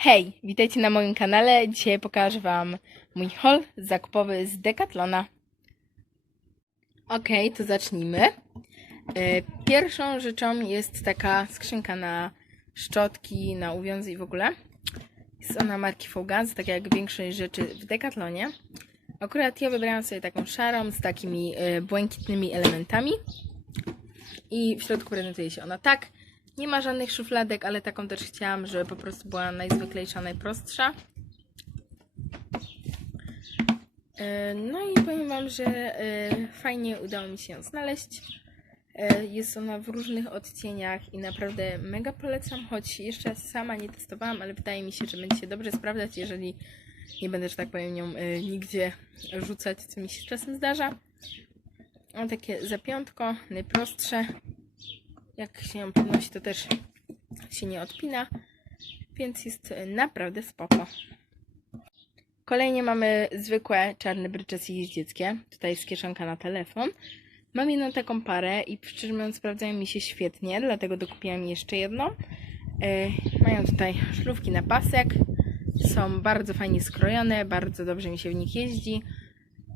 Hej, witajcie na moim kanale. Dzisiaj pokażę Wam mój haul zakupowy z Decathlona. Ok, to zacznijmy. E, Pierwszą rzeczą jest taka skrzynka na szczotki, na uwiązy i w ogóle. Jest ona marki Fugaz, tak jak większość rzeczy w Decathlonie. Akurat ja wybrałam sobie taką szarą z takimi e, błękitnymi elementami. I w środku prezentuje się ona tak. Nie ma żadnych szufladek, ale taką też chciałam, żeby po prostu była najzwyklejsza, najprostsza. E, No i powiem Wam, że e, fajnie udało mi się ją znaleźć. E, Jest ona w różnych odcieniach i naprawdę mega polecam, choć jeszcze sama nie testowałam, ale wydaje mi się, że będzie się dobrze sprawdzać, jeżeli nie będę, że tak powiem, nią nigdzie rzucać, co mi się czasem zdarza. Mam takie zapiątko, najprostsze. Jak się ją podnosi, to też się nie odpina, więc jest naprawdę spoko. Kolejnie mamy zwykłe czarne bryczesy jeździeckie. Tutaj jest kieszonka na telefon. Mam jedną taką parę i szczerze mówiąc sprawdzają mi się świetnie, dlatego dokupiłam jeszcze jedną. E, mają tutaj szlówki na pasek. Są bardzo fajnie skrojone, bardzo dobrze mi się w nich jeździ.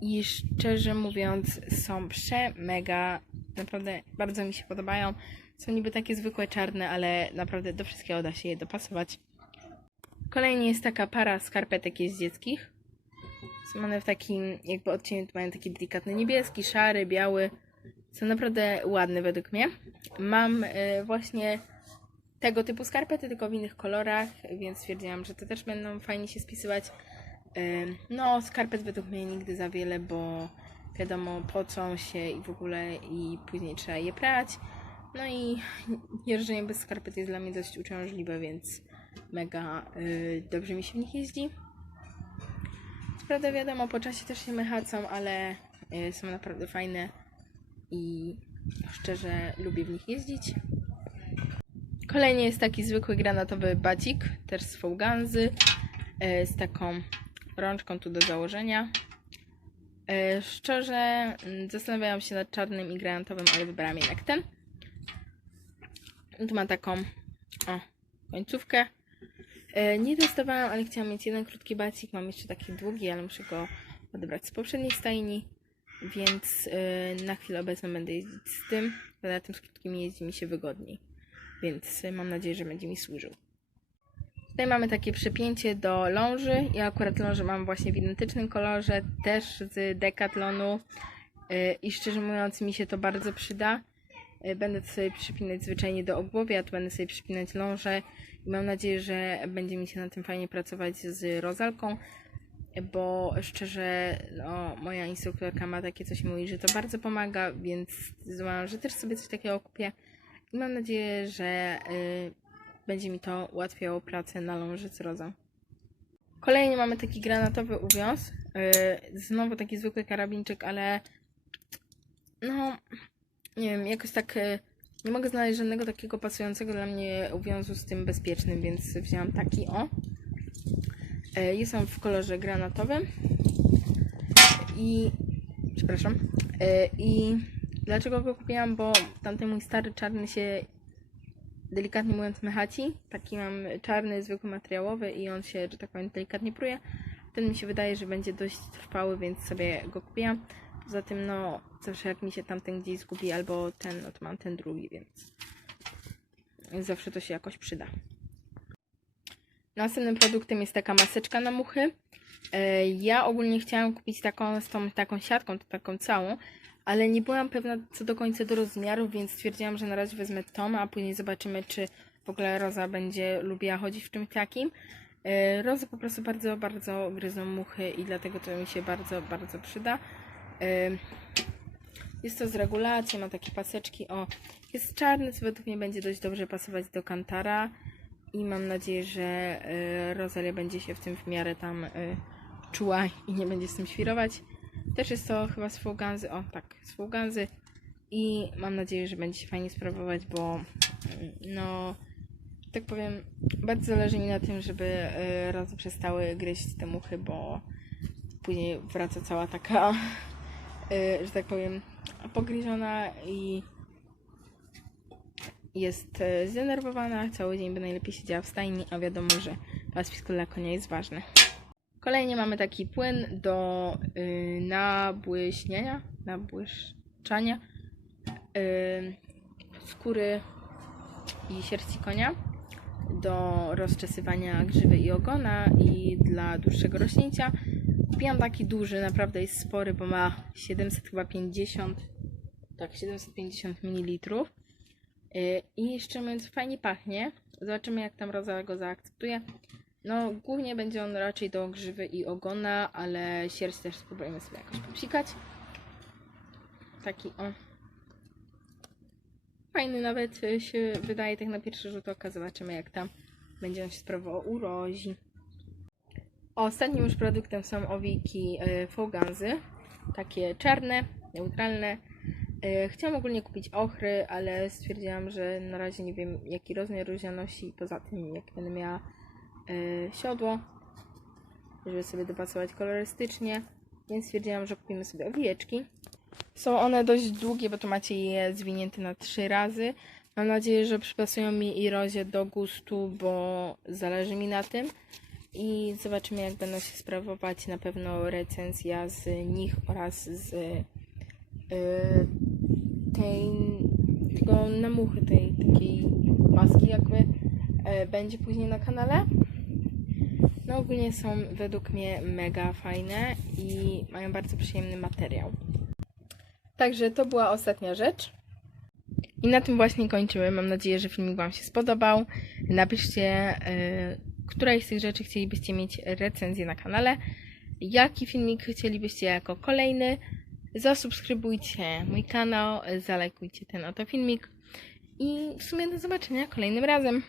I szczerze mówiąc są prze mega, naprawdę bardzo mi się podobają. Są niby takie zwykłe czarne, ale naprawdę do wszystkiego da się je dopasować. Kolejnie jest taka para skarpetek jeździeckich. Są one w takim jakby odcieniu, mają taki delikatny niebieski, szary, biały. Są naprawdę ładne według mnie. Mam e, właśnie tego typu skarpety, tylko w innych kolorach, więc stwierdziłam, że to też będą fajnie się spisywać. E, No, skarpet według mnie nigdy za wiele, bo wiadomo, pocą się i w ogóle i później trzeba je prać. No i jeżdżenie bez skarpet jest dla mnie dość uciążliwe, więc mega y, dobrze mi się w nich jeździ. Co prawda wiadomo, po czasie też się mychacą, ale y, są naprawdę fajne i szczerze lubię w nich jeździć. Kolejnie jest taki zwykły granatowy bacik, też z Fołganzy, y, z taką rączką tu do założenia. Y, Szczerze mm, zastanawiałam się nad czarnym i granatowym, ale wybrałam jednak ten. Tu ma taką o, końcówkę. E, nie testowałam, ale chciałam mieć jeden krótki bacik. Mam jeszcze taki długi, ale muszę go odebrać z poprzedniej stajni. Więc e, na chwilę obecną będę jeździć z tym. bo Na tym z krótkimi jeździ mi się wygodniej. Więc e, mam nadzieję, że będzie mi służył. Tutaj mamy takie przepięcie do ląży. Ja akurat lążę mam właśnie w identycznym kolorze, też z Decathlonu. I szczerze mówiąc, mi się to bardzo przyda. E, Będę to sobie przypinać zwyczajnie do ogłowy, a tu będę sobie przypinać lążę i mam nadzieję, że będzie mi się na tym fajnie pracować z rozalką, bo szczerze, no, moja instruktorka ma takie coś mówi, że to bardzo pomaga, więc zdecydowałam, że też sobie coś takiego kupię i mam nadzieję, że y, będzie mi to ułatwiało pracę na ląży z rozą. Kolejnie mamy taki granatowy uwiąz, y, znowu taki zwykły karabinczyk, ale no, nie wiem, jakoś tak e, nie mogę znaleźć żadnego takiego pasującego dla mnie uwiązu z tym bezpiecznym, więc wzięłam taki o. E, Jest on w kolorze granatowym. I przepraszam. E, I dlaczego go kupiłam? Bo tamten mój stary czarny się delikatnie mówiąc mechaci. Taki mam czarny, zwykły materiałowy i on się, że tak powiem, delikatnie pruje. Ten mi się wydaje, że będzie dość trwały, więc sobie go kupiłam. Poza tym, no, zawsze jak mi się tamten gdzieś zgubi, albo ten, no to mam ten drugi, więc zawsze to się jakoś przyda. Następnym produktem jest taka maseczka na muchy. E, Ja ogólnie chciałam kupić taką z tą taką siatką, taką całą, ale nie byłam pewna co do końca do rozmiaru, więc stwierdziłam, że na razie wezmę tą, a później zobaczymy, czy w ogóle Roza będzie lubiła chodzić w czymś takim. E, Rozy po prostu bardzo, bardzo gryzą muchy i dlatego to mi się bardzo, bardzo przyda. Jest to z regulacji, ma takie paseczki. O, jest czarny, co według mnie będzie dość dobrze pasować do kantara. I mam nadzieję, że y, Rosalia będzie się w tym w miarę tam y, czuła i nie będzie z tym świrować. Też jest to chyba z Fuganzy. O, tak, z Fuganzy. I mam nadzieję, że będzie się fajnie sprawować, bo y, no, tak powiem, bardzo zależy mi na tym, żeby y, Rozy przestały gryźć te muchy, bo później wraca cała taka że tak powiem, pogryziona i jest y, zdenerwowana. Cały dzień by najlepiej siedziała w stajni, a wiadomo, że pastwisko dla konia jest ważne. Kolejnie mamy taki płyn do y, nabłyśnienia, nabłyszczania y, skóry i sierści konia, do rozczesywania grzywy i ogona i dla dłuższego rośnięcia. Kupiłam taki duży, naprawdę jest spory, bo ma 750, tak, 750 ml. Y, I jeszcze mówiąc, fajnie pachnie. Zobaczymy, jak tam Roza go zaakceptuje. No, głównie będzie on raczej do grzywy i ogona, ale sierść też spróbujemy sobie jakoś popsikać. Taki o. Fajny nawet y, się wydaje tak na pierwszy rzut oka. Zobaczymy, jak tam będzie on się sprawował u Rozi. Ostatnim już produktem są owiki y, Fogansy. Takie czarne, neutralne. Y, Chciałam ogólnie kupić ochry, ale stwierdziłam, że na razie nie wiem jaki rozmiar Róża nosi. Poza tym jak będę miała y, siodło, żeby sobie dopasować kolorystycznie. Więc stwierdziłam, że kupimy sobie owijeczki. Są one dość długie, bo tu macie je zwinięte na trzy razy. Mam nadzieję, że przypasują mi i Rozie do gustu, bo zależy mi na tym. I zobaczymy, jak będą się sprawować. Na pewno recenzja z nich oraz z y, tej tego namuchy, tej takiej maski jakby y, będzie później na kanale. No ogólnie są według mnie mega fajne i mają bardzo przyjemny materiał. Także to była ostatnia rzecz. I na tym właśnie kończymy. Mam nadzieję, że filmik Wam się spodobał. Napiszcie, y, której z tych rzeczy chcielibyście mieć recenzję na kanale. Jaki filmik chcielibyście jako kolejny. Zasubskrybujcie mój kanał, zalajkujcie ten oto filmik. I w sumie do zobaczenia kolejnym razem.